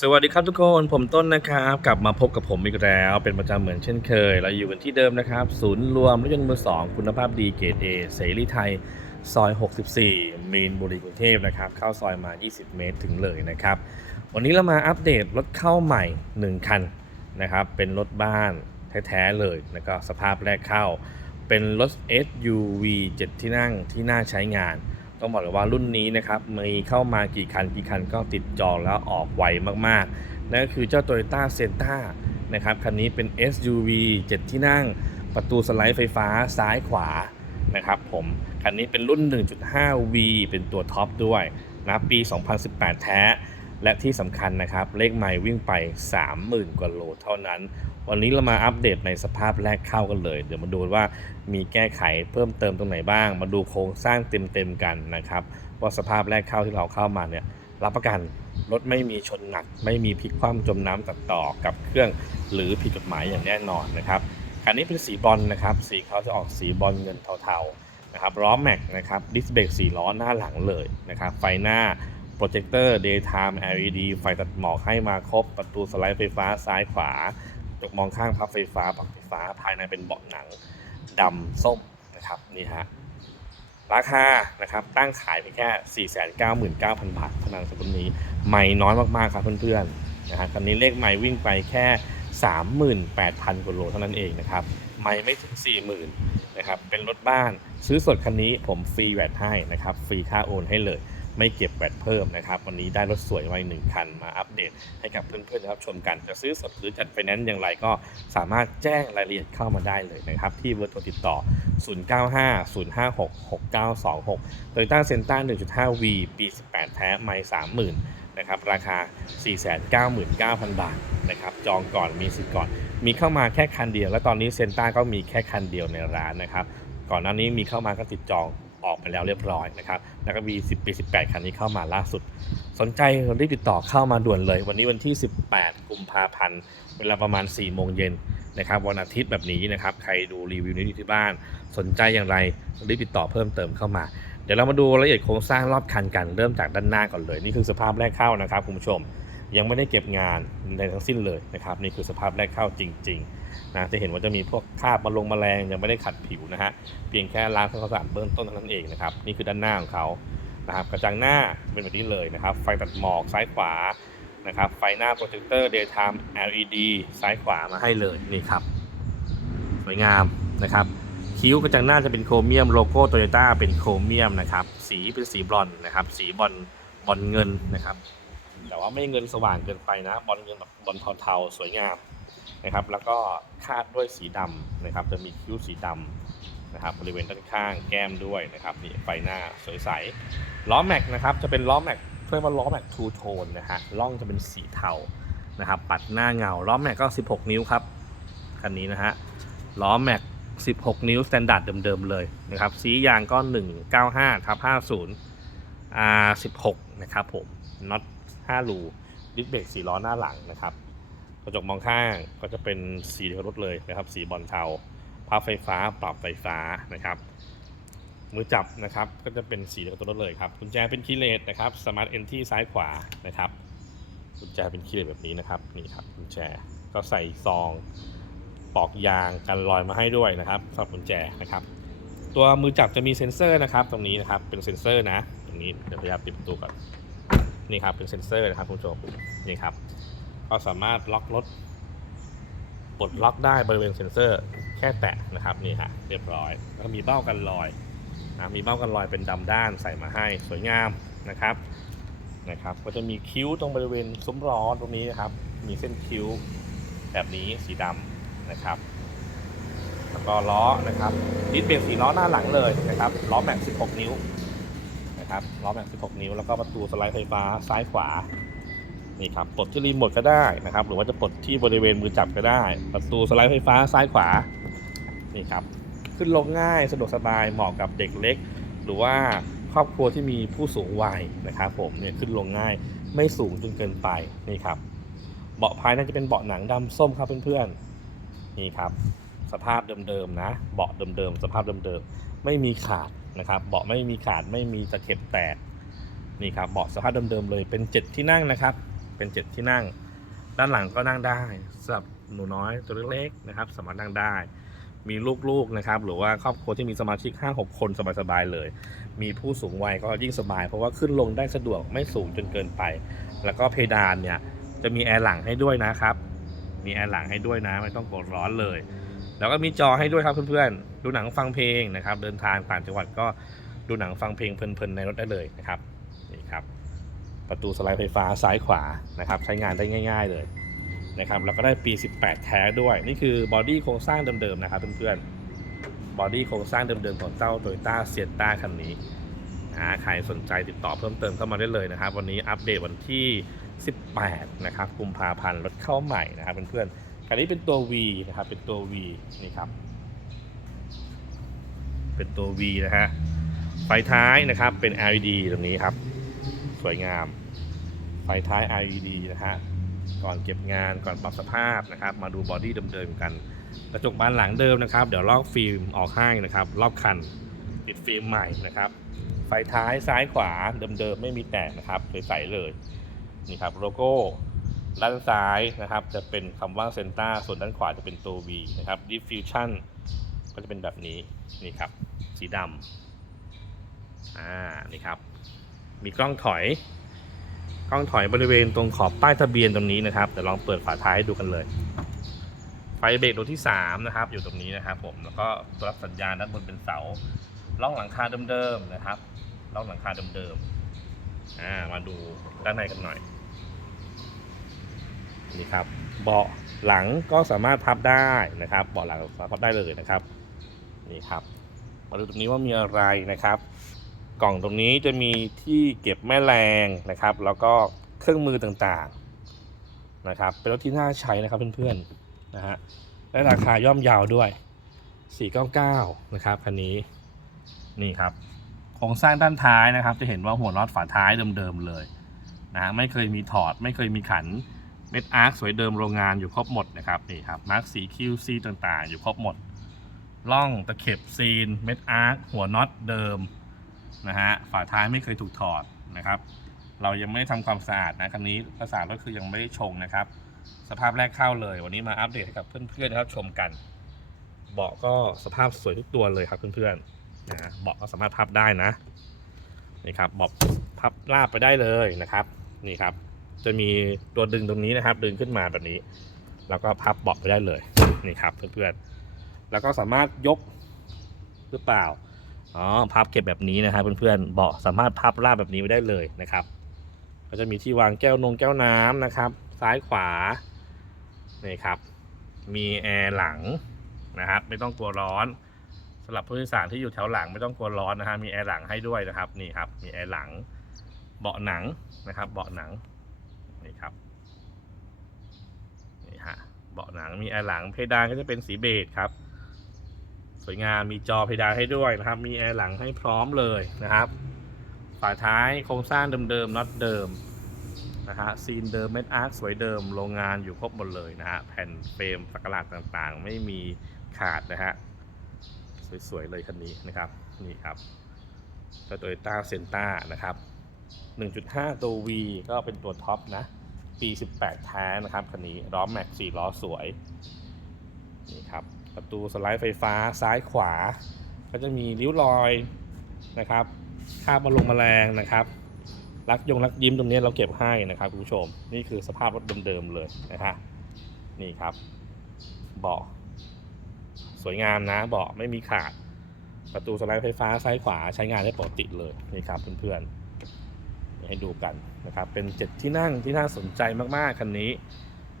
สวัสดีครับทุกคนผมต้นนะครับ กลับมาพบกับผมอีกแล้ว เป็นประจำเหมือนเช่นเคย เราอยู่กันที่เดิมนะครับ ศูนย์รวมรถยนต์มือสองคุณภาพดีเกรดเอเสรีไทย ซอย 64 มีนบุรีกรุงเทพนะครับ เข้าซอยมา 20 เมตรถึงเลยนะครับ วันนี้เรามาอัปเดตรถเข้าใหม่ 1 คันนะครับ เป็นรถบ้านแท้ๆเลยแล้วก็สภาพแรกเข้า เป็นรถ SUV 7 ที่นั่งที่น่าใช้งาน ต้องบอกเลยว่ารุ่นนี้นะครับมีเข้ามากี่คันกี่คันก็ติดจองแล้วออกไวมากๆ นั่นก็คือเจ้า Toyota c e n t a นะครับคันนี้เป็น SUV 7 ที่นั่ง ประตูสไลด์ไฟฟ้าซ้ายขวานะครับผมคันนี้เป็นรุ่น 1.5V เป็นตัวท็อปด้วยนะปี 2018 แท้ และที่สำคัญนะครับ เลขใหม่วิ่งไป 30,000 กว่าโลเท่านั้น วันนี้เรามาอัปเดตในสภาพแรกเข้ากันเลย เดี๋ยวมาดูว่ามีแก้ไขเพิ่มเติมตรงไหนบ้าง มาดูโครงสร้างเต็มๆกันนะครับว่าสภาพแรกเข้าที่เราเข้ามาเนี่ยรับประกันรถไม่มีชนหนัก ไม่มีพลิกคว่ำจมน้ำตัดต่อกับเครื่องหรือผิดกฎหมายอย่างแน่นอนนะครับคันนี้เป็นสีบอลนะครับ สีเขาจะออกสีบอลเงินเทาๆนะครับล้อแม็กนะครับดิสเบรกสีล้อหน้าหลังเลยนะครับไฟหน้า โปรเจคเตอร์ daytime LED ไฟตัดหมอกให้มาครบ ประตูสไลด์ไฟฟ้าซ้ายขวาจกมองข้างพับไฟฟ้าปรับไฟฟ้าภายในเป็นเบาะหนังดำส้มนะครับนี่ฮะราคานะครับตั้งขายไปแค่ 499,000 บาทเท่านั้นสำหรับนี้ไม่น้อยมากๆครับเพื่อนๆนะฮะคันนี้เลขไม่วิ่งไปแค่ 38,000กว่าโลเท่านั้นเองนะครับไม่ไม่ถึง 40,000นะครับเป็นรถบ้านซื้อสดคันนี้ผมฟรีแวตให้นะครับฟรีค่าโอนให้เลย ไม่เก็บแวตเพิ่มนะครับ วันนี้ได้รถสวยมาอีกหนึ่งคันมาอัปเดตให้กับเพื่อนๆนะครับชมกันจะซื้อสดหรือจัดไฟแนนซ์อย่างไรก็สามารถแจ้งรายละเอียดเข้ามาได้เลยนะครับ ที่เบอร์โทรติดต่อ 0950566926 Toyota c e n t a 1.5V ปี 18 แท้ไม่30,000นะครับราคา 499,000 บาทนะครับจองก่อนมีสิทธิ์ก่อน มีเข้ามาแค่คันเดียว และตอนนี้เซนต้าก็มีแค่คันเดียวในร้านนะครับก่อนหน้านี้มีเข้ามาก็ติดจอง ออกไปแล้วเรียบร้อยนะครับแล้วก็มี10 ปี 18 คันนี้เข้ามาล่าสุด สนใจรีบติดต่อเข้ามาด่วนเลย วันนี้วันที่ 18 กุมภาพันธ์เวลาประมาณ 4 โมงเย็นนะครับวันอาทิตย์แบบนี้นะครับใครดูรีวิวนี้อยู่ที่บ้าน สนใจอย่างไรรีบติดต่อเพิ่มเติมเข้ามา เดี๋ยวเรามาดูรายละเอียดโครงสร้างรอบคันกันเริ่มจากด้านหน้าก่อนเลย นี่คือสภาพแรกเข้านะครับคุณผู้ชม ยังไม่ได้เก็บงานในทั้งสิ้นเลยนะครับนี่คือสภาพแรกเข้าจริงๆนะจะเห็นว่าจะมีพวกคราบมาลงแมลงยังไม่ได้ขัดผิวนะฮะเพียงแค่ล้างทำความสะอาดเบื้องต้นเท่านั้นเองนะครับนี่คือด้านหน้าของเขานะครับกระจังหน้าเป็นแบบนี้เลยนะครับ ไฟตัดหมอกซ้ายขวานะครับไฟหน้าโปรเจคเตอร์ daytime LED ซ้ายขวามาให้เลยนี่ครับสวยงามนะครับคิ้วกระจังหน้าจะเป็นโครเมียมโลโก้โตโยต้าเป็นโครเมียมนะครับสีเป็นสีบรอนนะครับสีบอลบอลเงินนะครับ แต่ว่าไม่เงินสว่างเกินไปนะ บอลเงินแบบบอลเทาๆสวยงามนะครับ แล้วก็คาดด้วยสีดำนะครับ จะมีคิ้วสีดำนะครับ บริเวณด้านข้างแก้มด้วยนะครับนี่ไฟหน้าสวยใสล้อแม็กนะครับ จะเป็นล้อแม็กเรียกว่าล้อแม็กทูโทนนะฮะล่องจะเป็นสีเทานะครับ ปัดหน้าเงาล้อแม็กก็ 16 นิ้วครับคันนี้นะฮะล้อแม็ก16 นิ้วสแตนดาร์ดเดิมๆเลยนะครับสียางก็ 195ทับ50 R 16 นะครับผมน็อต 5รูดิสเบรกสีล้อหน้าหลังนะครับ กระจกมองข้างก็จะเป็นสีเดียวกับรถเลยนะครับ สีบอลเทาพับไฟฟ้าปรับไฟฟ้านะครับ มือจับนะครับก็จะเป็นสีเดียวกับตัวรถเลยครับกุญแจเป็นคีย์เลสนะครับสมาร์ทเอนที่ซ้ายขวานะครับกุญแจเป็นคีย์เลสแบบนี้นะครับนี่ครับกุญแจก็ใส่ซองปอกยางกันรอยมาให้ด้วยนะครับสำหรับกุญแจนะครับ ตัวมือจับจะมีเซ็นเซอร์นะครับ ตรงนี้นะครับเป็นเซ็นเซอร์นะ ตรงนี้เดี๋ยวพยายามปิดประตูก่อน นี่ครับเป็นเซ็นเซอร์นะครับคุณผู้ชมนี่ครับก็สามารถล็อกรถปลดล็อกได้บริเวณเซ็นเซอร์แค่แตะนะครับนี่ฮะเรียบร้อย แล้วก็มีเบ้ากันรอยนะมีเบ้ากันรอยเป็นดำด้านใส่มาให้สวยงามนะครับนะครับ ก็จะมีคิ้วตรงบริเวณซุ้มล้อตรงนี้นะครับ มีเส้นคิ้วแบบนี้สีดำนะครับ แล้วก็ล้อนะครับดิสเบรกสีล้อหน้าหลังเลยนะครับล้อแม็กซ์16 นิ้ว นะครับล้อแม็ก16 นิ้วแล้วก็ประตูสไลด์ไฟฟ้าซ้ายขวานี่ครับปลดที่รีโมทก็ได้นะครับ หรือว่าจะปลดที่บริเวณมือจับก็ได้ ประตูสไลด์ไฟฟ้าซ้ายขวานี่ครับขึ้นลงง่ายสะดวกสบายเหมาะกับเด็กเล็ก หรือว่าครอบครัวที่มีผู้สูงวัยนะครับผมเนี่ยขึ้นลงง่ายไม่สูงจนเกินไปนี่ครับเบาะภายในจะเป็นเบาะหนังดำส้มครับเพื่อนๆนี่ครับ สภาพเดิมๆนะ เบาะเดิมๆสภาพเดิมๆไม่มีขาด นะครับเบาะไม่มีขาดไม่มีตะเข็บแตกนี่ครับเบาะสภาพเดิมๆเลยเป็น 7 ที่นั่งนะครับ เป็นเจ็ดที่นั่ง ด้านหลังก็นั่งได้สำหรับหนูน้อยตัวเล็กๆนะครับ สามารถนั่งได้ มีลูกๆนะครับ หรือว่าครอบครัวที่มีสมาชิก 5-6 คนสบายๆเลย มีผู้สูงวัยก็ยิ่งสบาย เพราะว่าขึ้นลงได้สะดวกไม่สูงจนเกินไป แล้วก็เพดานเนี่ยจะมีแอร์หลังให้ด้วยนะครับ มีแอร์หลังให้ด้วยนะไม่ต้องกดร้อนเลย แล้วก็มีจอให้ด้วยครับเพื่อนๆ ดูหนังฟังเพลงนะครับ เดินทางต่างจังหวัดก็ดูหนังฟังเพลงเพลินๆในรถได้เลยนะครับนี่ครับ ประตูสไลด์ไฟฟ้าซ้ายขวานะครับ ใช้งานได้ง่าย ๆเลยนะครับแล้วก็ได้ปี 18 แท้ด้วย นี่คือบอดี้โครงสร้างเดิมๆนะครับเพื่อนๆบอดี้โครงสร้างเดิมๆของเจ้า Toyota s i e n t a คันนี้อ่าใครสนใจติดต่อเพิ่มเติมเข้ามาได้เลยนะครับ วันนี้อัปเดตวันที่ 18 นะครับกุมภาพันธ์รถเข้าใหม่นะครับเพื่อนๆ คันนี้เป็นตัว V นะครับ เป็นตัว V นี่ครับ เป็นตัว V นะฮะ ไฟท้ายนะครับ เป็น LED ตรงนี้ครับ สวยงาม ไฟท้าย LED นะฮะ ก่อนเก็บงาน ก่อนปรับสภาพนะครับ มาดูบอดี้เดิมๆกัน กระจกบานหลังเดิมนะครับ เดี๋ยวลอกฟิล์มออกให้นะครับ รอบคัน ติดฟิล์มใหม่นะครับ ไฟท้ายซ้ายขวาเดิมๆไม่มีแตกนะครับใสๆเลย นี่ครับโลโก้ ด้านซ้ายนะครับ จะเป็นคำว่าเซนต้าส่วนด้านขวาจะเป็นตัว V นะครับ diffusion ก็จะเป็นแบบนี้นี่ครับ สีดำอ่านี่ครับ มีกล้องถอย กล้องถอยบริเวณตรงขอบป้ายทะเบียนตรงนี้นะครับเดี๋ยวลองเปิดฝาท้ายให้ดูกันเลย ไฟเบรกดวงที่3นะครับอยู่ตรงนี้นะครับผมแล้วก็ตัวรับสัญญาณด้านบนเป็นเสาล่องหลังคาเดิมๆนะครับล่องหลังคาเดิมๆอ่ามาดูด้านในกันหน่อย นี่ครับเบาะหลังก็สามารถพับได้นะครับ เบาะหลังสามารถพับได้เลยนะครับนี่ครับ มาดูตรงนี้ว่ามีอะไรนะครับ กล่องตรงนี้จะมีที่เก็บแม่แรงนะครับ แล้วก็เครื่องมือต่างๆนะครับ เป็นรถที่น่าใช้นะครับเพื่อนๆนะฮะและราคาย่อมเยาวด้วย 499 นะครับคันนี้นี่ครับโครงสร้างด้านท้ายนะครับ จะเห็นว่าหัวน็อตฝาท้ายเดิมๆเลยนะไม่เคยมีถอดไม่เคยมีขัน เม็ดอาร์คสวยเดิมโรงงานอยู่ครบหมดนะครับนี่ครับมาร์คสี QC ต่างๆ อยู่ครบหมดล่องตะเข็บซีนเม็ดอาร์คหัวน็อตเดิมนะฮะฝาท้ายไม่เคยถูกถอดนะครับ เรายังไม่ได้ทำความสะอาดนะคันนี้ภาษาก็คือยังไม่ได้ชงนะครับ สภาพแรกเข้าเลย วันนี้มาอัปเดตให้กับเพื่อนๆนะครับชมกันเบาะก็สภาพสวยทุกตัวเลยครับเพื่อนๆนะฮะเบาะก็สามารถพับได้นะนี่ครับเบาะพับราบไปได้เลยนะครับ นี่ครับ จะมีตัวดึงตรงนี้นะครับ ดึงขึ้นมาแบบนี้ แล้วก็พับเบาะไปได้เลยนี่ครับเพื่อนๆแล้วก็สามารถยกหรือเปล่าอ๋อพับเก็บแบบนี้นะครับเพื่อนๆเบาะสามารถพับราบแบบนี้ไว้ได้เลยนะครับ ก็จะมีที่วางแก้วนงแก้วน้ำนะครับ ซ้ายขวานี่ครับมีแอร์หลังนะครับ ไม่ต้องกลัวร้อนสำหรับผู้โดยสารที่อยู่แถวหลังไม่ต้องกลัวร้อนนะฮะมีแอร์หลังให้ด้วยนะครับนี่ครับมีแอร์หลังเบาะหนังนะครับเบาะหนัง นี่ครับนี่ฮะเบาะหนังมีแอร์หลังเพดานก็จะเป็นสีเบจครับ สวยงามมีจอเพดานให้ด้วยนะครับ มีแอร์หลังให้พร้อมเลยนะครับฝาท้ายโครงสร้างเดิมๆน็อตเดิมนะฮะซีนเดิมเม็ดอาร์คสวยเดิมโรงงานอยู่ครบหมดเลยนะฮะแผ่นเฟรมสักหลาดต่างๆ ไม่มีขาดนะฮะสวยๆเลยคันนี้นะครับนี่ครับโตโยต้าเซนต้านะครับ 1.5 ตัว V ก็เป็นตัวท็อปนะ ปี18แท้นะครับคันนี้ล้อแม็ก4ล้อสวยนี่ครับประตูสไลด์ไฟฟ้าซ้ายขวา ก็จะมีริ้วรอยนะครับคาบมาลงแมลงนะครับรักยงรักยิ้มตรงนี้เราเก็บให้นะครับคุณผู้ชม นี่คือสภาพรถเดิมๆเลยนะฮะนี่ครับเบาะสวยงามนะเบาะไม่มีขาด ประตูสไลด์ไฟฟ้าซ้ายขวาใช้งานได้ปกติเลยนี่ครับเพื่อนๆ ให้ดูกันนะครับ เป็นเจ็ดที่นั่งที่น่าสนใจมากๆ คันนี้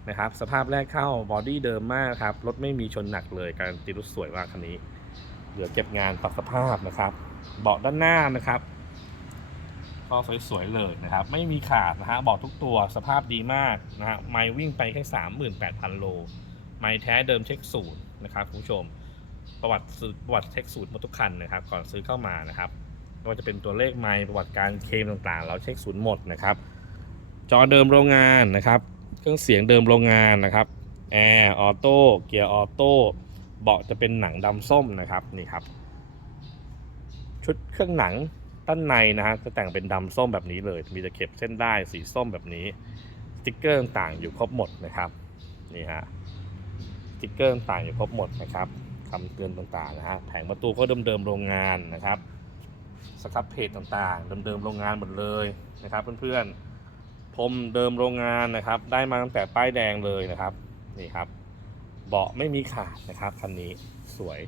นะครับ สภาพแรกเข้าบอดี้เดิมมากครับ รถไม่มีชนหนักเลยการตีรถสวยมากคันนี้ เหลือเก็บงานปรับสภาพนะครับ เบาะด้านหน้านะครับก็สวยๆเลยนะครับ ไม่มีขาดนะฮะเบาะทุกตัวสภาพดีมากนะฮะไม่วิ่งไปแค่38,000 โล ไม่แท้เดิมเช็คศูนย์นะครับคุณผู้ชมประวัติประวัติเช็คศูนย์หมดทุกคันนะครับ ก่อนซื้อเข้ามานะครับ ไม่ว่าจะเป็นตัวเลขไมล์ประวัติการเคลมต่างๆ เราเช็คศูนย์หมดนะครับ จอเดิมโรงงานนะครับ เครื่องเสียงเดิมโรงงานนะครับแอร์ออโต้เกียร์ออโต้เบาะจะเป็นหนังดำส้มนะครับนี่ครับ ชุดเครื่องหนังด้านในนะฮะจะแต่งเป็นดำส้มแบบนี้เลย มีตะเข็บเส้นได้สีส้มแบบนี้สติ๊กเกอร์ต่างอยู่ครบหมดนะครับนี่ฮะสติ๊กเกอร์ต่างอยู่ครบหมดนะครับคำเตือนต่างๆนะฮะแผงประตูก็เดิมๆโรงงานนะครับ สครับเพจต่างๆ เดิมๆโรงงานหมดเลยนะครับ เพื่อนๆพรมเดิมโรงงานนะครับ ได้มาตั้งแต่ป้ายแดงเลยนะครับนี่ครับ เบาะไม่มีขาดนะครับคันนี้สวย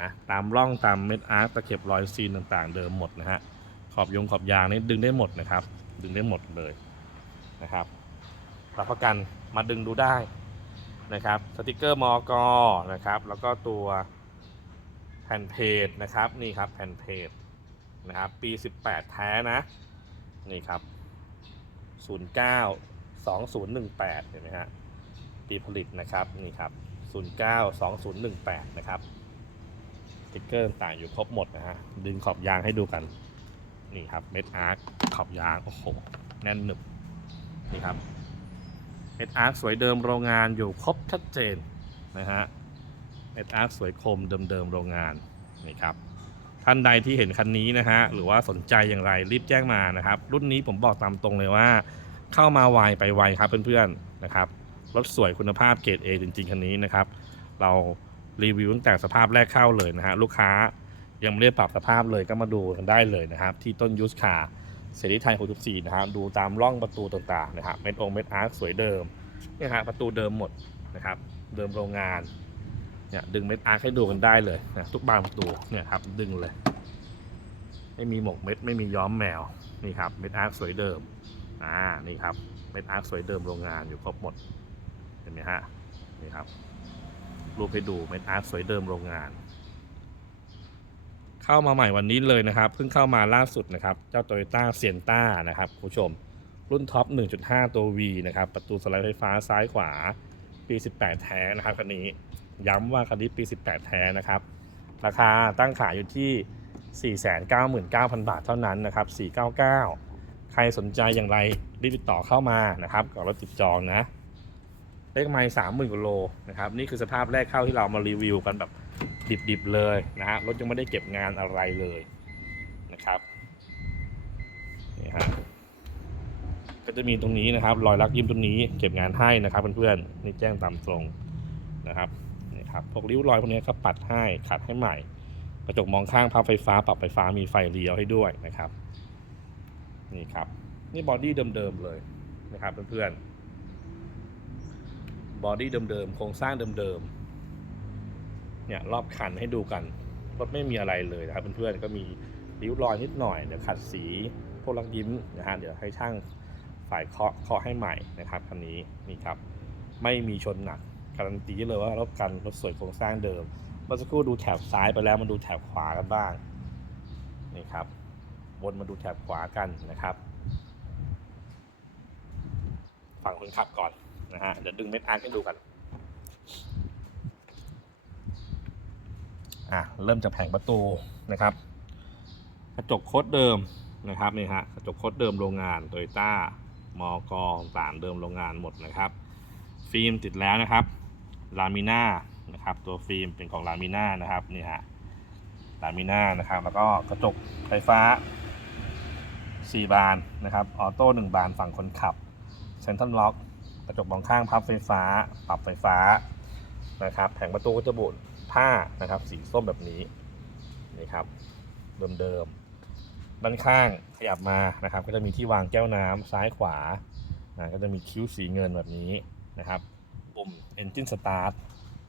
นะตามร่องตามเม็ดอาร์ตตะเข็บรอยซีนต่างๆ เดิมหมดนะฮะขอบยงขอบยางนี่ดึงได้หมดนะครับ ดึงได้หมดเลยนะครับรับประกันมาดึงดูได้นะครับสติกเกอร์มอกนะครับ แล้วก็ตัว แผ่นเพจนะครับนี่ครับแผ่นเพจนะครับปี 18 แท้นะนี่ครับ 09 2018 เห็นไหมฮะปีผลิตนะครับนี่ครับ 09 2018 นะครับสติกเกอร์ต่างอยู่ครบหมดนะฮะดึงขอบยางให้ดูกันนี่ครับเม็ดอาร์คขอบยางโอ้โหแน่นหนึบนี่ครับเม็ดอาร์คสวยเดิมโรงงานอยู่ครบชัดเจนนะฮะ เม็ดอาร์สวยคมเดิมๆโรงงานนี่ครับท่านใดที่เห็นคันนี้นะฮะหรือว่าสนใจอย่างไรรีบแจ้งมานะครับ รุ่นนี้ผมบอกตามตรงเลยว่า เข้ามาไวไปไวครับเพื่อนๆนะครับรถสวยคุณภาพเกรด A จริงๆคันนี้นะครับ เรารีวิวตั้งแต่สภาพแรกเข้าเลยนะฮะลูกค้ายังไม่ได้ปรับสภาพเลยก็มาดูกันได้เลยนะครับ ที่ต้นยูสคาเสรีไทย64นะครับดูตามร่องประตูต่างๆนะครับเม็ดองเม็ดอาร์คสวยเดิมเนี่ยฮะประตูเดิมหมดนะครับ เดิมโรงงาน เนี่ยดึงเม็ดอาร์คให้ดูกันได้เลยนะทุกบานประตูเนี่ยครับดึงเลย ไม่มีหมกเม็ดไม่มีย้อมแมวนี่ครับเม็ดอาร์คสวยเดิมอ่านี่ครับเม็ดอาร์คสวยเดิมโรงงานอยู่ครบหมดเห็นไหมฮะนี่ครับรูปให้ดูเม็ดอาร์คสวยเดิมโรงงาน เข้ามาใหม่วันนี้เลยนะครับเพิ่งเข้ามาล่าสุดนะครับเจ้า Toyota s i e n t a นะครับคุณผู้ชมรุ่นท็อป 1.5 ตัว V นะครับ ประตูสไลด์ไฟฟ้าซ้ายขวา ปี 18 แท้นะครับคันนี้ ย้ำว่าคันนี้ปี 18 แท้นะครับ ราคาตั้งขายอยู่ที่ 499,000 บาทเท่านั้นนะครับ 499 ใครสนใจอย่างไรรีบติดต่อเข้ามานะครับก่อนรถติดจองนะ เลขไมล์30,000กิโลนะครับ นี่คือสภาพแรกเข้าที่เรามารีวิวกันแบบดิบๆเลยนะฮะรถยังไม่ได้เก็บงานอะไรเลยนะครับนี่ฮะก็จะมีตรงนี้นะครับ รอยลักยิ้มตรงนี้เก็บงานให้นะครับเพื่อนๆนี่แจ้งตามตรงนะครับ นี่ครับพวกริ้วรอยพวกนี้ก็ปัดให้ขัดให้ใหม่ กระจกมองข้างพับไฟฟ้าปรับไฟฟ้ามีไฟเลี้ยวให้ด้วยนะครับนี่ครับ นี่บอดี้เดิมๆเลยนะครับเพื่อนๆบอดี้เดิมๆโครงสร้างเดิมๆเนี่ยรอบคันให้ดูกันรถไม่มีอะไรเลยนะครับเพื่อนๆก็มีริ้วรอยนิดหน่อยเดี๋ยวขัดสีพวกลักยิ้มนะฮะเดี๋ยวให้ช่างฝ่ายเคาะเคาะให้ใหม่นะครับคันนี้นี่ครับ ไม่มีชนหนัก การันตีเลยว่ารถกันรถสวยโครงสร้างเดิม เมื่อสักครู่ดูแถบซ้ายไปแล้วมาดูแถบขวากันบ้างนี่ครับวนมาดูแถบขวากันนะครับ ฝั่งคนขับก่อนนะฮะเดี๋ยวดึงเม็ดอาร์ให้ดูกันอะเริ่มจากแผงประตูนะครับ กระจกโคดเดิมนะครับนี่ฮะกระจกโคดเดิมโรงงานโตโยต้ามอกต่างเดิมโรงงานหมดนะครับ ฟิล์มติดแล้วนะครับ ลามิน่านะครับตัวฟิล์มเป็นของลามิน่านะครับนี่ฮะลามิน่านะครับแล้วก็กระจกไฟฟ้า 4 บานนะครับออโต้ 1 บานฝั่งคนขับเซ็นทรัลล็อกกระจกมองข้างพับไฟฟ้า ปรับไฟฟ้านะครับแผงประตูก็จะบุนผ้านะครับสีส้มแบบนี้นี่ครับเดิมๆด้านข้างขยับมานะครับ ก็จะมีที่วางแก้วน้ำซ้ายขวานะก็จะมีคิ้วสีเงินแบบนี้นะครับ ปุ่ม Engine Start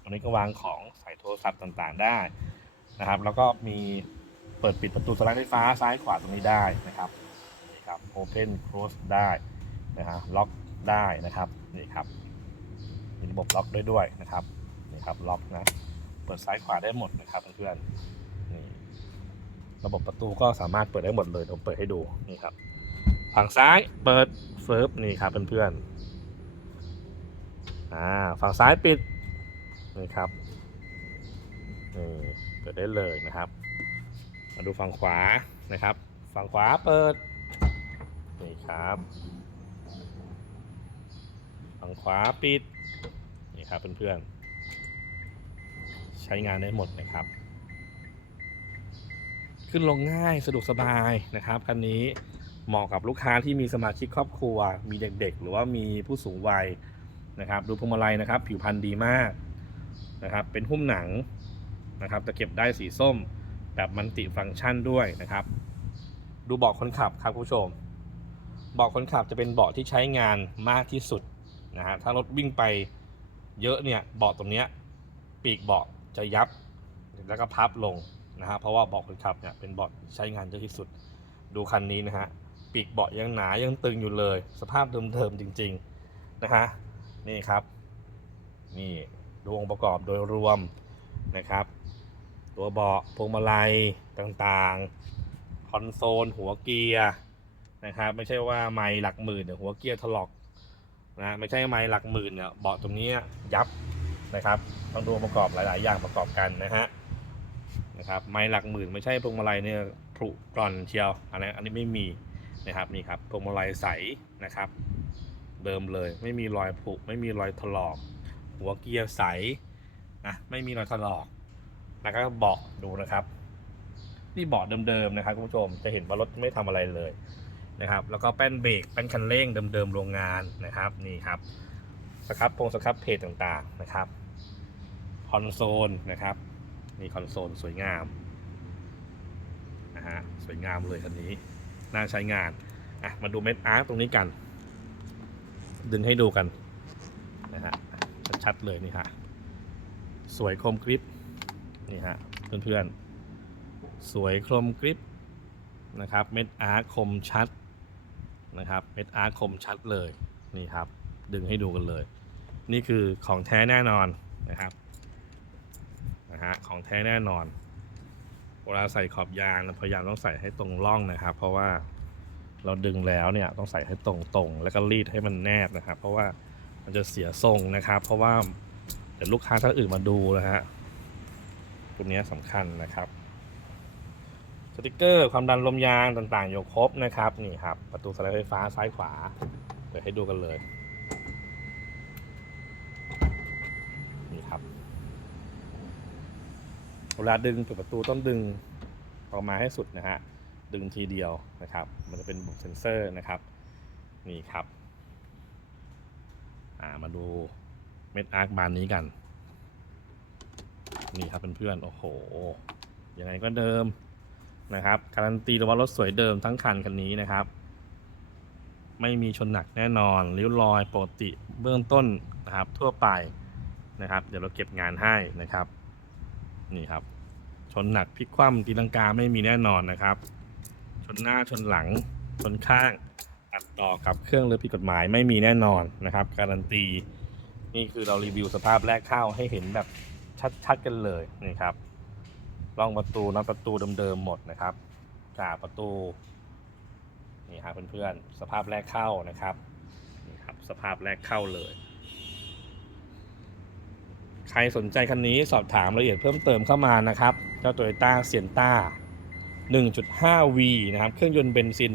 ตรงนี้ก็วางของใส่โทรศัพท์ต่างๆได้นะครับ แล้วก็มีเปิดปิดประตูสไลด์ไฟฟ้าซ้ายขวาตรงนี้ได้นะครับนี่ครับ Open Close ได้นะฮะล็อกได้นะครับนี่ครับมีระบบล็อกด้วยด้วยนะครับนี่ครับล็อกนะเปิดซ้ายขวาได้หมดนะครับเพื่อนๆนี่ระบบประตูก็สามารถเปิดได้หมดเลยผมเปิดให้ดูนี่ครับฝั่งซ้ายเปิดเฟิร์บนี่ครับเพื่อนๆ อ่าฝั่งซ้ายปิดนี่ครับนี่เปิดได้เลยนะครับ มาดูฝั่งขวานะครับ ฝั่งขวาเปิดนี่ครับ ฝั่งขวาปิดนี่ครับเพื่อนๆใช้งานได้หมดนะครับ ขึ้นลงง่ายสะดวกสบายนะครับคันนี้เหมาะกับลูกค้าที่มีสมาชิกครอบครัว มีเด็กๆ หรือว่ามีผู้สูงวัย นะครับดูพวงมาลัยนะครับ ผิวพรรณดีมากนะครับ เป็นหุ้มหนังนะครับตะเก็บได้สีส้มแบบมันติฟังก์ชันด้วยนะครับ ดูเบาะคนขับครับคุณผู้ชมเบาะคนขับจะเป็นเบาะที่ใช้งานมากที่สุดนะฮะถ้ารถวิ่งไปเยอะเนี่ยเบาะตรงเนี้ยปีกเบาะจะยับแล้วก็พับลงนะฮะเพราะว่าเบาะคนขับเนี่ยเป็นเบาะใช้งานเยอะที่สุด ดูคันนี้นะฮะปีกเบาะยังหนายังตึงอยู่เลย สภาพเดิมๆจริง ๆ นะฮะ นี่ครับ นี่ดูองค์ประกอบโดยรวมนะครับ ตัวเบาะพวงมาลัยต่างๆ คอนโซล หัวเกียร์นะครับ ไม่ใช่ว่าไม้หลักหมื่นเนี่ยหัวเกียร์ถลอกนะไม่ใช่ไม้หลักหมื่นเนี่ยเบาะตรงนี้ยับนะครับต้องดูองประกอบหลาย ๆ อย่างประกอบกันนะฮะนะครับไม้หลักหมื่นไม่ใช่พวงมาลัยเนี่ยผุกร่อนเชียวอันนี้อันนี้ไม่มีนะครับนี่ครับพวงมาลัยใสนะครับ เดิมเลย ไม่มีรอยผุไม่มีรอยถลอก หัวเกียร์ใสนะไม่มีรอยถลอกแล้วก็เบาะดูนะครับ นี่เบาะเดิมๆนะครับคุณผู้ชมจะเห็นว่ารถไม่ทำอะไรเลยนะครับ แล้วก็แป้นเบรกแป้นคันเร่งเดิมๆโรงงานนะครับนี่ครับสครับพงสครับเพจต่างๆนะครับคอนโซลนะครับนี่คอนโซลสวยงามนะฮะสวยงามเลยคันนี้น่าใช้งานอะมาดูเม็ดอาร์ตตรงนี้กัน ดึงให้ดูกันนะฮะชัดเลยนี่ฮะสวยคมกริปนี่ฮะเพื่อนๆ สวยคมกริปนะครับเม็ดอาร์คมชัดนะครับเม็ดอาร์คมชัดเลยนี่ครับ ดึงให้ดูกันเลย นี่คือของแท้แน่นอนนะครับนะฮะของแท้แน่นอนเวลาใส่ขอบยางพยายามต้องใส่ให้ตรงร่องนะครับ เพราะว่า เราดึงแล้วเนี่ยต้องใส่ให้ตรงๆ แล้วก็รีดให้มันแนบนะครับ เพราะว่ามันจะเสียทรงนะครับ เพราะว่าเดี๋ยวลูกค้าท่านอื่นมาดูนะฮะตัวนี้สำคัญนะครับ สติกเกอร์ความดันลมยางต่างๆอยู่ครบนะครับนี่ครับ ประตูสไลด์ไฟฟ้าซ้ายขวาเดี๋ยวให้ดูกันเลยนี่ครับเวลาดึงปิดประตูต้องดึงออกมาให้สุดนะฮะ ดึงทีเดียวนะครับ มันจะเป็นระบบเซ็นเซอร์นะครับนี่ครับามาดูเม็ดอาร์คบานนี้กัน นี่ครับเพื่อนๆโอ้โหยังไงก็เดิมนะครับ การันตีเลยว่ารถสวยเดิมทั้งคันคันนี้นะครับ ไม่มีชนหนักแน่นอนริ้วรอยปกติเบื้องต้นนะครับทั่วไปนะครับ เดี๋ยวเราเก็บงานให้นะครับ นี่ครับ ชนหนักพลิกคว่ำตีลังกาไม่มีแน่นอนนะครับ นหน้าชนหลัง ชนข้างอัดต่อกับเครื่องหรือผิดกฎหมายไม่มีแน่นอนนะครับ การันตี นี่คือเรารีวิวสภาพแรกเข้าให้เห็นแบบชัดๆกันเลยนี่ครับร่องประตูน็อตประตูเดิมๆหมดนะครับกาประตูนี่ครับเพื่อนๆสภาพแรกเข้านะครับนี่ครับ สภาพแรกเข้าเลย ใครสนใจคันนี้สอบถามรายละเอียดเพิ่มเติมเข้ามานะครับ เจ้า Toyota s i e n t a 1.5V นะครับ เครื่องยนต์เบนซิน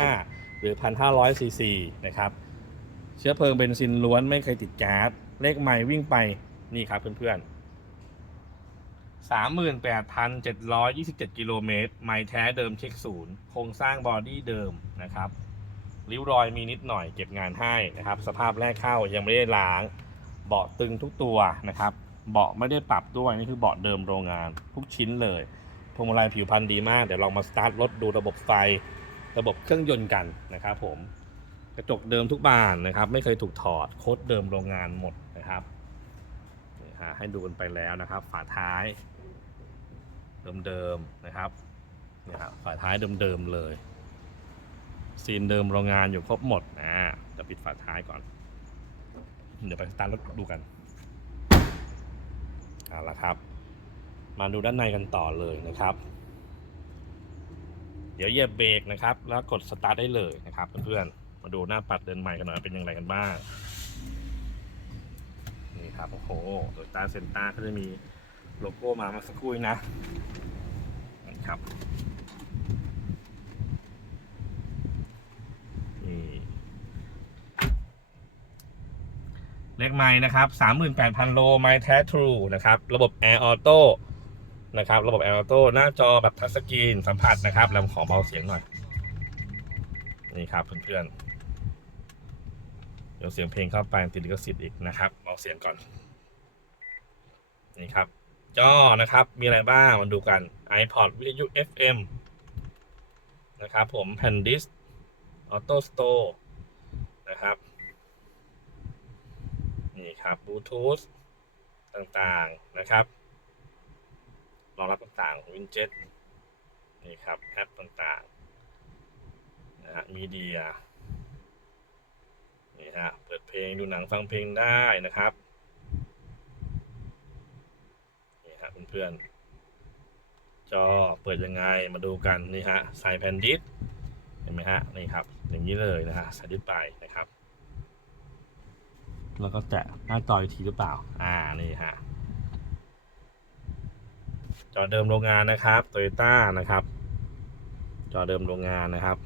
1.5 หรือ 1,500 ซีซีนะครับ เชื้อเพลิงเบนซินล้วนไม่เคยติดแก๊ส เลขไมล์วิ่งไปนี่ครับเพื่อนๆ38,727 กิโลเมตร ไมล์แท้เดิมเช็คศูนย์ โครงสร้างบอดี้เดิมนะครับ ริ้วรอยมีนิดหน่อยเก็บงานให้นะครับ สภาพแรกเข้ายังไม่ได้ล้าง เบาะตึงทุกตัวนะครับ เบาะไม่ได้ปรับด้วย นี่คือเบาะเดิมโรงงานทุกชิ้นเลย พวงมาลัยผิวพรรณดีมาก เดี๋ยวลองมาสตาร์ทรถดูระบบไฟ ระบบเครื่องยนต์กันนะครับผม กระจกเดิมทุกบานนะครับ ไม่เคยถูกถอดโค้ดเดิมโรงงานหมดนะครับให้ดูกันไปแล้วนะครับ ฝาท้ายเดิมๆนะครับนี่ครับฝาท้ายเดิมๆเลย ซีนเดิมโรงงานอยู่ครบหมดนะจะปิดฝาท้ายก่อน เดี๋ยวไปสตาร์ทรถดูกันเอาละครับ มาดูด้านในกันต่อเลยนะครับ เดี๋ยวเหยียบเบรกนะครับ แล้วกดสตาร์ทได้เลยนะครับเพื่อนๆ มาดูหน้าปัดเดินใหม่กันหน่อยเป็นยังไงกันบ้าง นี่ครับ โอ้โหโตโยตาเซนต้าก็จะมีโลโก้มามาสักครู่นะนะครับนี่เลขไม้นะครับ 38,000 โลไม้แท้ทรูนะครับ ระบบ Air Auto นะครับ ระบบ Air Auto หน้าจอแบบทัชสกรีนสัมผัสนะครับแล้วขอเบาเสียงหน่อย นี่ครับเพื่อนๆเดี๋ยวเสียงเพลงเข้าไปติดลิขสิทธิ์อีกนะครับเอาเสียงก่อน นี่ครับ จอนะครับ มีอะไรบ้างมาดูกัน iPod วิทยุ FM นะครับผมแผ่นดิสออโต้สโตร์นะครับนี่ครับบลูทูธต่างๆนะครับ รองรับต่างๆวินเจ็ตนี่ครับแอปต่างๆนะฮะมีเดียนี่ฮะเปิดเพลงดูหนังฟังเพลงได้นะครับนี่ฮะเพื่อนๆจอเปิดยังไงมาดูกันนี่ฮะใส่แผ่นดิสเห็นไหมฮะนี่ครับอย่างนี้เลยนะฮะใส่ดิสไปนะครับ แล้วก็แตะหน้าจออีกทีหรือเปล่า อ่านี่ฮะ จอเดิมโรงงานนะครับ Toyota นะครับ จอเดิมโรงงานนะครับ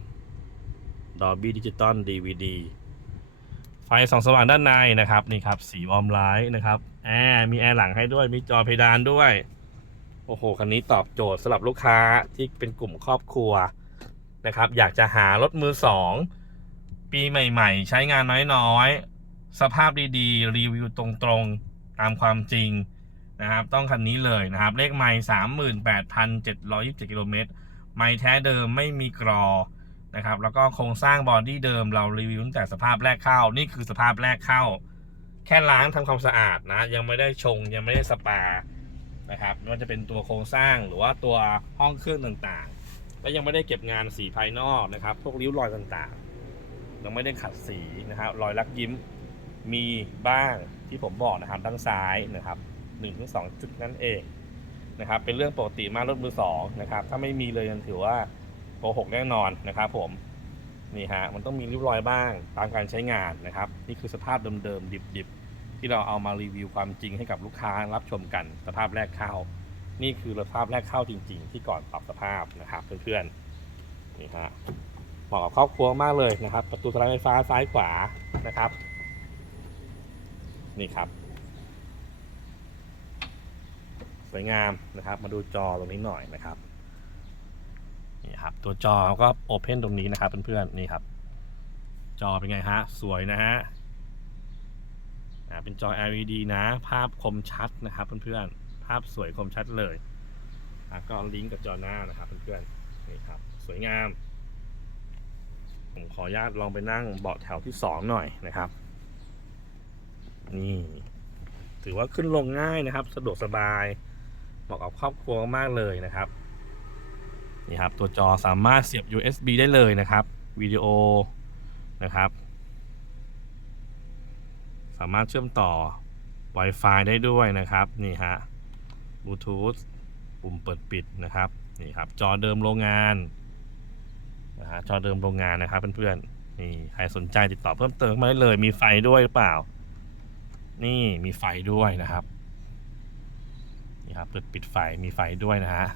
Dolby Digital DVD ไฟสองสว่างด้านในนะครับนี่ครับ สีวอมไลท์นะครับแอร์มีแอร์หลังให้ด้วยมีจอเพดานด้วยโอ้โหคันนี้ตอบโจทย์สำหรับลูกค้าที่เป็นกลุ่มครอบครัวนะครับ อยากจะหารถมือสองปีใหม่ๆ ใช้งานน้อยๆ สภาพดีๆ รีวิวตรงๆ ตามความจริง นะครับ ต้องคันนี้เลยนะครับ เลขไมล์สามหมื่นแปดพันเจ็ดร้อยยี่สิบเจ็ดกิโลเมตรไมล์แท้เดิมไม่มีกรอนะครับ แล้วก็โครงสร้างบอดี้เดิมเรารีวิวตั้งแต่สภาพแรกเข้า นี่คือสภาพแรกเข้า แค่ล้างทำความสะอาดนะ ยังไม่ได้ชง ยังไม่ได้สปานะครับไม่ว่าจะเป็นตัวโครงสร้างหรือว่าตัวห้องเครื่องต่างๆ และยังไม่ได้เก็บงานสีภายนอกนะครับ พวกริ้วรอยต่างๆ ยังไม่ได้ขัดสีนะครับ รอยลักยิ้มมีบ้างที่ผมบอกนะครับด้านซ้ายนะครับ 1นถึงสจุดนั่นเองนะครับเป็นเรื่องปกติมากรถมือสองนะครับถ้าไม่มีเลยยังถือว่าโกหกแน่นอนนะครับผมนี่ฮะมันต้องมีริ้วรอยบ้างตามการใช้งานนะครับ นี่คือสภาพเดิมๆดิบๆ ที่เราเอามารีวิวความจริงให้กับลูกค้ารับชมกันสภาพแรกเข้า นี่คือสภาพแรกเข้าจริง ๆ ที่ก่อนปรับสภาพนะครับเพื่อนๆนี่ฮะเหมาะกับครอบครัวมากเลยนะครับ ประตูสไลด์ไฟฟ้าซ้ายขวานะครับ นี่ครับ สวยงามนะครับ มาดูจอตรงนี้หน่อยนะครับนี่ครับ ตัวจอก็โอเพนตรงนี้นะครับเพื่อนๆนี่ครับ จอเป็นไงฮะ สวยนะฮะเป็นจอ LED นะ ภาพคมชัดนะครับเพื่อนๆภาพสวยคมชัดเลยก็ลิงก์กับจอหน้านะครับเพื่อนๆนี่ครับ สวยงาม ผมขออนุญาตลองไปนั่งเบาะแถวที่สองหน่อยนะครับ นี่ ถือว่าขึ้นลงง่ายนะครับ สะดวกสบาย เหมาะกับครอบครัวมากเลยนะครับนี่ครับตัวจอสามารถเสียบ USB ได้เลยนะครับวิดีโอนะครับ สามารถเชื่อมต่อ Wi-Fi ได้ด้วยนะครับนี่ฮะบลูทูธปุ่มเปิดปิดนะครับนี่ครับจอเดิมโรงงานนะฮะจอเดิมโรงงานนะครับเพื่อนๆนี่ใครสนใจติดต่อเพิ่มเติมมาได้เลย มีไฟด้วยหรือเปล่า นี่มีไฟด้วยนะครับ นี่ครับเปิดปิดไฟมีไฟด้วยนะฮะ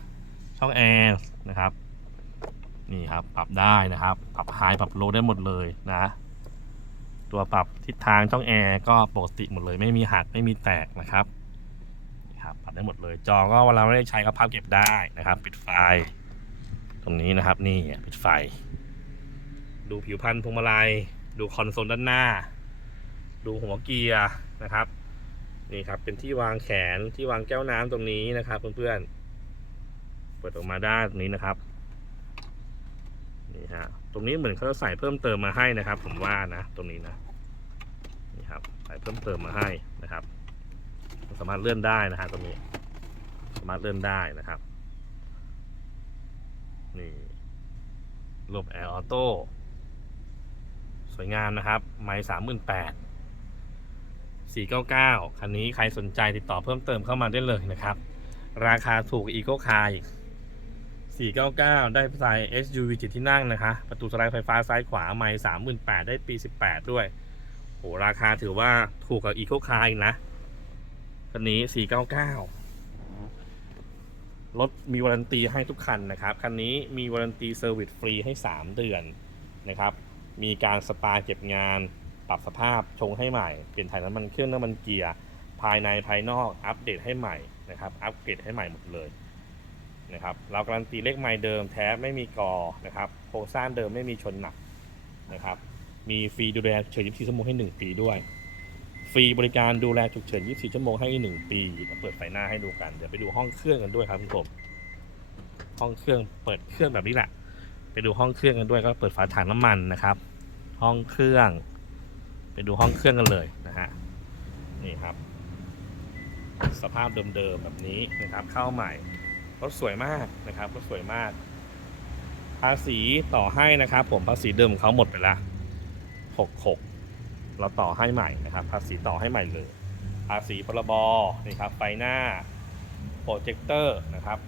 ช่องแอร์นะครับนี่ครับปรับได้นะครับปรับไฮปรับโลได้หมดเลยนะ ตัวปรับทิศทางช่องแอร์ก็ปกติหมดเลย ไม่มีหักไม่มีแตกนะครับนี่ครับปรับได้หมดเลย จอก็เวลาไม่ได้ใช้ก็พับเก็บได้นะครับ ปิดไฟ ตรงนี้นะครับ นี่ปิดไฟ ดูผิวพรรณพวงมาลัยดูคอนโซลด้านหน้า ดูหัวเกียร์นะครับ นี่ครับ เป็นที่วางแขนที่วางแก้วน้ำตรงนี้นะครับ เพื่อนๆ เปิดออกมาได้ตรงนี้นะครับ นี่ฮะ ตรงนี้เหมือนเขาจะใส่เพิ่มเติมมาให้นะครับ ผมว่านะ ตรงนี้นะ นี่ครับ ใส่เพิ่มเติมมาให้นะครับ สามารถเลื่อนได้นะฮะตรงนี้ สามารถเลื่อนได้นะครับ นี่ระบบแอร์ออโต้สวยงามนะครับ ไม้สามหมื่นแปด สี่เก้าเก้าคันนี้ใครสนใจติดต่อเพิ่มเติมเข้ามาได้เลยนะครับ ราคาถูกอีโก้คายสี่เก้าเก้าได้ไซส์ SUV จิตที่นั่งนะคะ ประตูสไลด์ไฟฟ้าซ้ายขวาไม้สามหมื่นแปดได้ปีสิบแปดด้วยโหราคาถือว่าถูกกับอีโก้คายนะ คันนี้สี่เก้าเก้ารถมีวารันตีให้ทุกคันนะครับ คันนี้มีวารันตีเซอร์วิสฟรีให้ 3 เดือนนะครับ มีการสปาเก็บงาน ปรับสภาพชงให้ใหม่ เปลี่ยนถ่ายน้ำมันเครื่องน้ำมันเกียร์ภายในภายนอกอัปเดตให้ใหม่นะครับ อัปเกรดให้ใหม่หมดเลยนะครับเราการันตีเลขไมล์เดิมแท้ไม่มีกอนะครับโครงสร้างเดิมไม่มีชนหนักนะครับมีฟรีดูแลฉุกเฉิน24ชั่วโมงให้ 1 ปีด้วย ฟรีบริการดูแลฉุกเฉิน 24 ชั่วโมงให้ 1 ปีเดี๋ยวเปิดไฟหน้าให้ดูกัน เดี๋ยวไปดูห้องเครื่องกันด้วยครับคุณผู้ชมห้องเครื่องเปิดเครื่องแบบนี้แหละ ไปดูห้องเครื่องกันด้วยก็เปิดฝาถังน้ำมันนะครับ ห้องเครื่อง ไปดูห้องเครื่องกันเลยนะฮะนี่ครับ สภาพเดิมๆแบบนี้นะครับเข้าใหม่รถสวยมากนะครับรถสวยมาก ภาษีต่อให้นะครับ ผมภาษีเดิมของเขาหมดไปละหกหกเราต่อให้ใหม่นะครับ ภาษีต่อให้ใหม่เลย ภาษีพรบนี่ครับไฟหน้าโปรเจคเตอร์นะครับ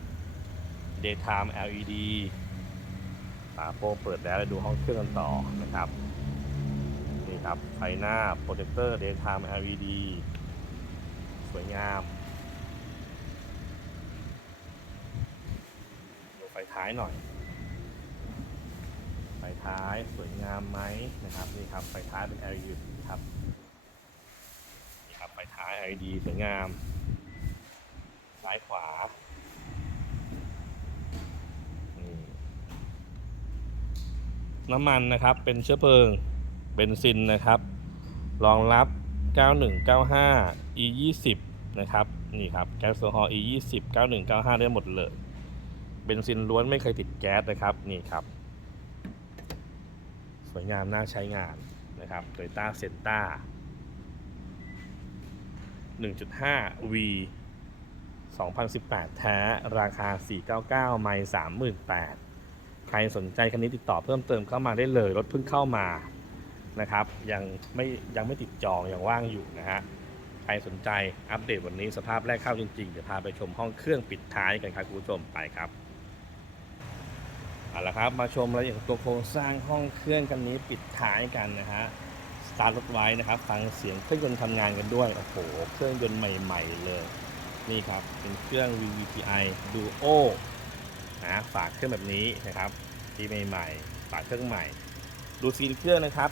daytime LED ฝาโปรเปิดแล้วดูห้องเครื่องกันต่อนะครับ ครับ ไฟหน้า โปรเจคเตอร์ daytime LED สวยงามดูไฟท้ายหน่อย ไฟท้ายสวยงามไหมนะครับ นี่ครับ ไฟท้ายเป็น LED ครับ นี่ครับ ไฟท้าย LED สวยงาม ซ้ายขวานี่น้ำมันนะครับ เป็นเชื้อเพลิง เบนซินนะครับ รองรับ 9195 E 20 นะครับ นี่ครับ แก๊สโซฮอล์ E 20 9195 ได้หมดเลย เบนซินล้วนไม่เคยติดแก๊สนะครับ นี่ครับ สวยงามน่าใช้งานนะครับ Toyota s e n t a 1.5 V 2018 แท้ ราคา 499 ไม่38 ใครสนใจคันนี้ติดต่อเพิ่มเติมเข้ามาได้เลย รถเพิ่งเข้ามา นะครับ ยังไม่ยังไม่ติดจองยังว่างอยู่นะฮะใครสนใจอัปเดตวันนี้สภาพแรกเข้าจริงๆ เดี๋ยวพาไปชมห้องเครื่องปิดท้ายกันครับคุณผู้ชมไปครับเอาละครับมาชมรายละเอียดตัวโครงสร้างห้องเครื่องกันนี้ปิดท้ายกันนะฮะสตาร์ทรถไว้นะครับฟังเสียงเครื่องยนต์ทำงานกันด้วยโอ้โหเครื่องยนต์ใหม่ ๆ เลย นี่ครับเป็นเครื่อง VVTi Duo นะฝากเครื่องแบบนี้นะครับที่ใหม่ๆฝากเครื่องใหม่ ดูซีนเครื่องนะครับ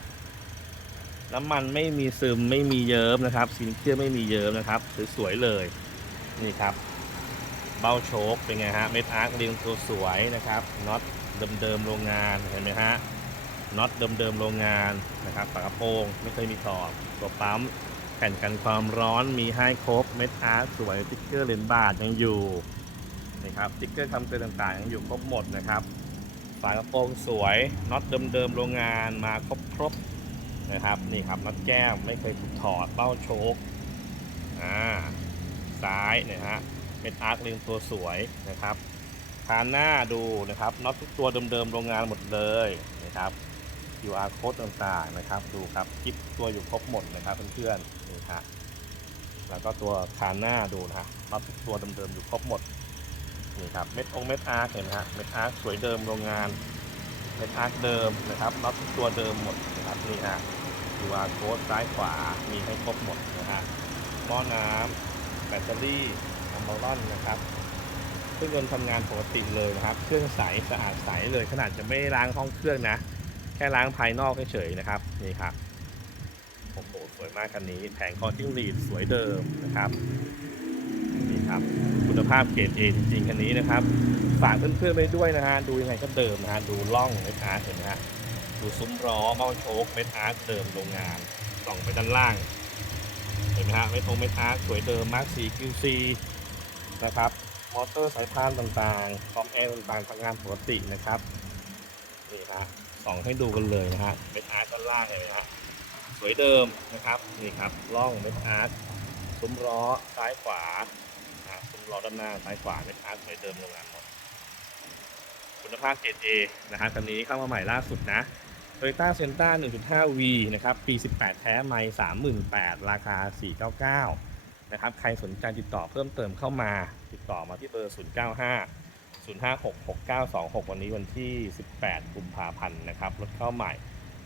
น้ำมันไม่มีซึมไม่มีเยิ้มนะครับซีนเครื่องไม่มีเยิ้มนะครับสวยๆเลยนี่ครับเบ้าโชคเป็นไงฮะเม็ดอาร์คเรียงตัวสวยนะครับน็อตเดิมๆโรงงานเห็นไหมฮะน็อตเดิมๆโรงงานนะครับฝากระโปรงไม่เคยมีถอดตัวปั๊มแผ่นกันความร้อนมีให้ครบเม็ดอาร์คสวยติ๊กเกอร์เลนบาทยังอยู่นี่ครับติ๊กเกอร์คำเตือนต่างๆยังอยู่ครบหมดนะครับฝากระโปรงสวยน็อตเดิมๆโรงงานมาครบๆ นะครับนี่ครับน็อตแก้มไม่เคยถูกถอดเบ้าโชคอ่าซ้ายเนี่ยฮะเป็นอาร์คเรียงตัวสวยนะครับคานหน้าดูนะครับน็อตทุกตัวเดิมๆโรงงานหมดเลยนะครับ QR code ต่างๆนะครับ ดูครับคลิปตัวอยู่ครบหมดนะครับเพื่อนๆนี่ฮะแล้วก็ตัวคานหน้าดูนะฮะน็อตทุกตัวเดิมๆอยู่ครบหมดนี่ครับเม็ดองเม็ดอาร์คเห็นไหมฮะเม็ดอาร์คสวยเดิมโรงงาน เป็นอาร์คเดิมนะครับน็อกตัวเดิมหมดนะครับนี่ฮะ QR code ซ้ายขวามีให้ครบหมดนะฮะหม้อน้ำแบตเตอรี่อัมเบรอนนะครับเครื่องยนต์ทำงานปกติเลยนะครับ เครื่องใสสะอาดใสเลยขนาดจะไม่ล้างห้องเครื่องนะ แค่ล้างภายนอกเฉยๆนะครับนี่ครับโอ้โหสวยมากคันนี้ แผงคอจิ้งหรีดสวยเดิมนะครับนี่ครับ คุณภาพเกรดเอจริงๆคันนี้นะครับ ฝากเพื่อนๆไปด้วยนะฮะ ดูยังไงก็เดิมนะฮะ ดูล่องเม็ดอาร์ตเห็นไหมฮะ ดูซุ้มล้อเบ้าโชคเม็ดอาร์ตเดิมโรงงาน ส่องไปด้านล่าง เห็นไหมฮะไม่ตรงเม็ดอาร์ตสวยเดิมมาร์คสีคิวซีนะครับ มอเตอร์สายพานต่างๆคอมแอร์ต่างๆทำงานปกตินะครับ นี่ฮะ ส่องให้ดูกันเลยนะฮะ เม็ดอาร์ตด้านล่างเลยนะฮะ สวยเดิมนะครับ นี่ครับล่องเม็ดอาร์ตซุ้มล้อซ้ายขวาอ่าซุ้มล้อด้านหน้าซ้ายขวาเม็ดอาร์ตสวยเดิมโรงงานหมด คุณภาพเกรด A นะครับคันนี้เข้ามาใหม่ล่าสุดนะ Toyota s e n t a 1.5V นะครับปี 18 แท้ไม่38,000 ราคา 499 นะครับ ใครสนใจติดต่อเพิ่มเติมเข้ามา ติดต่อมาที่เบอร์ 095 056 6926 วันนี้วันที่ 18 กุมภาพันธ์นะครับ รถเข้าใหม่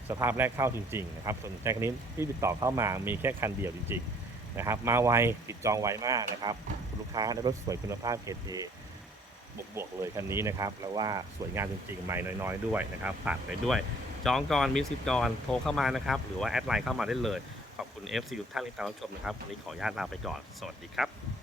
สภาพแรกเข้าจริง ๆ นะครับ สนใจคันนี้ที่ติดต่อเข้ามามีแค่คันเดียวจริง ๆ นะครับ มาไวปิดจองไวมากนะครับ ลูกค้าได้รถสวยคุณภาพเกรด A บวก บวกๆเลยคันนี้นะครับ แล้วว่าสวยงามจริงๆใหม่น้อยๆด้วยนะครับฝากไปด้วย จองก่อนมีสิทธิ์ก่อนโทรเข้ามานะครับ หรือว่าแอดไลน์เข้ามาได้เลย ขอบคุณ FC ทุกท่านที่ตามรับชมนะครับวันนี้ขออนุญาตลาไปก่อน สวัสดีครับ